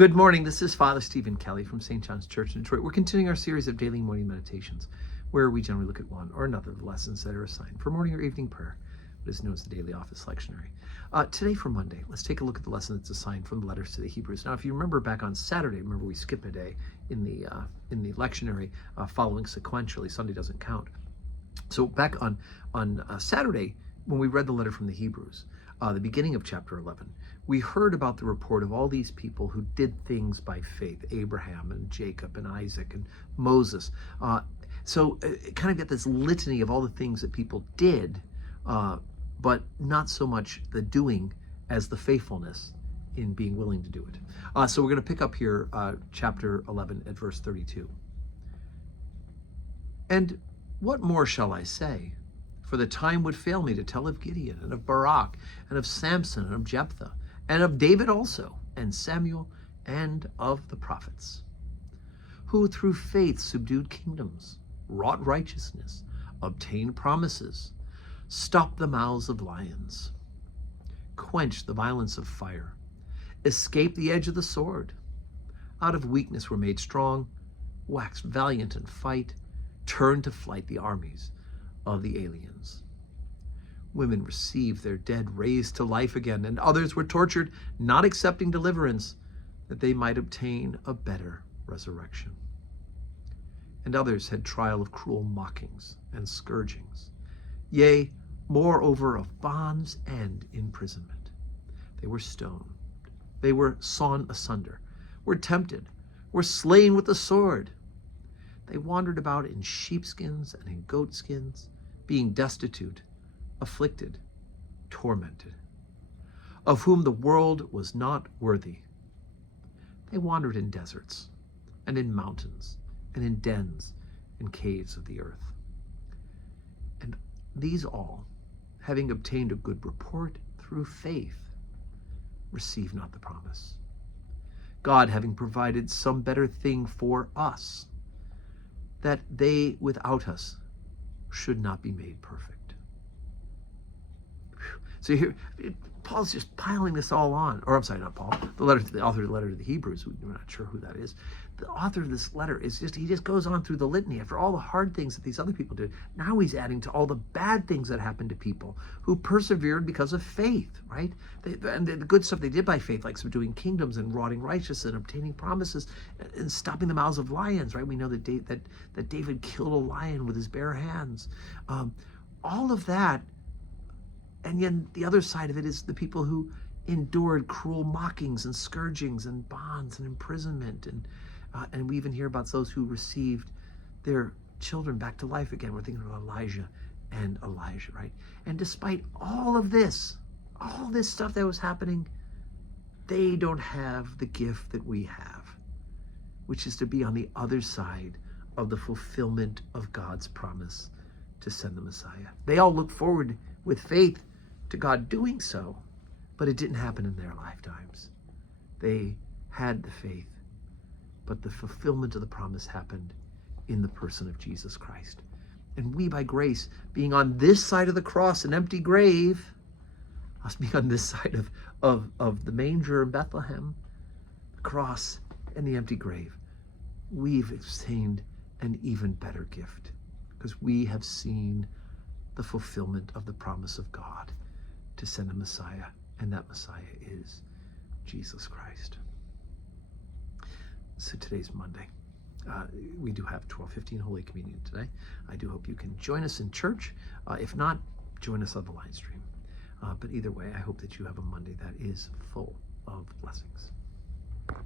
Good morning. This is Father Stephen Kelly from St. John's Church in Detroit. We're continuing our series of daily morning meditations, where we generally look at one or another of the lessons that are assigned for morning or evening prayer, what is known as the Daily Office Lectionary. Today for Monday, let's take a look at the lesson that's assigned from the letters to the Hebrews. Now, if you remember back on Saturday, remember we skip a day in the lectionary, following sequentially. Sunday doesn't count. So back on Saturday, when we read the letter from the Hebrews, the beginning of chapter 11, we heard about the report of all these people who did things by faith, Abraham and Jacob and Isaac and Moses. So it kind of get this litany of all the things that people did, but not so much the doing as the faithfulness in being willing to do it. So we're going to pick up here, chapter 11 at verse 32. And what more shall I say? For the time would fail me to tell of Gideon and of Barak and of Samson and of Jephthah and of David also and Samuel and of the prophets, who through faith subdued kingdoms, wrought righteousness, obtained promises, stopped the mouths of lions, quenched the violence of fire, escaped the edge of the sword, out of weakness were made strong, waxed valiant in fight, turned to flight the armies of the aliens. Women received their dead raised to life again, and others were tortured, not accepting deliverance, that they might obtain a better resurrection. And others had trial of cruel mockings and scourgings, yea, moreover of bonds and imprisonment. They were stoned, they were sawn asunder, were tempted, were slain with the sword. They wandered about in sheepskins and in goatskins, being destitute, afflicted, tormented, of whom the world was not worthy. They wandered in deserts and in mountains and in dens and caves of the earth. And these all, having obtained a good report through faith, receive not the promise, God having provided some better thing for us, that they without us should not be made perfect. So here, Paul's just piling this all on, or I'm sorry, not Paul, the author of the letter to the Hebrews, we're not sure who that is. The author of this letter he just goes on through the litany after all the hard things that these other people did. Now he's adding to all the bad things that happened to people who persevered because of faith, right? And the good stuff they did by faith, like subduing kingdoms and wrought righteousness and obtaining promises and stopping the mouths of lions, right? We know that David killed a lion with his bare hands. All of that. And yet the other side of it is the people who endured cruel mockings and scourgings and bonds and imprisonment. And we even hear about those who received their children back to life again. We're thinking of Elijah and Elijah, right? And despite all this stuff that was happening, they don't have the gift that we have, which is to be on the other side of the fulfillment of God's promise to send the Messiah. They all look forward with faith to God doing so, but it didn't happen in their lifetimes. They had the faith, but the fulfillment of the promise happened in the person of Jesus Christ. And we, by grace, being on this side of the cross, an empty grave, us being on this side of the manger in Bethlehem, the cross and the empty grave, we've obtained an even better gift, because we have seen the fulfillment of the promise of God to send a Messiah, and that Messiah is Jesus Christ. So today's Monday. We do have 12:15 Holy Communion today. I do hope you can join us in church. If not, join us on the live stream. But either way, I hope that you have a Monday that is full of blessings.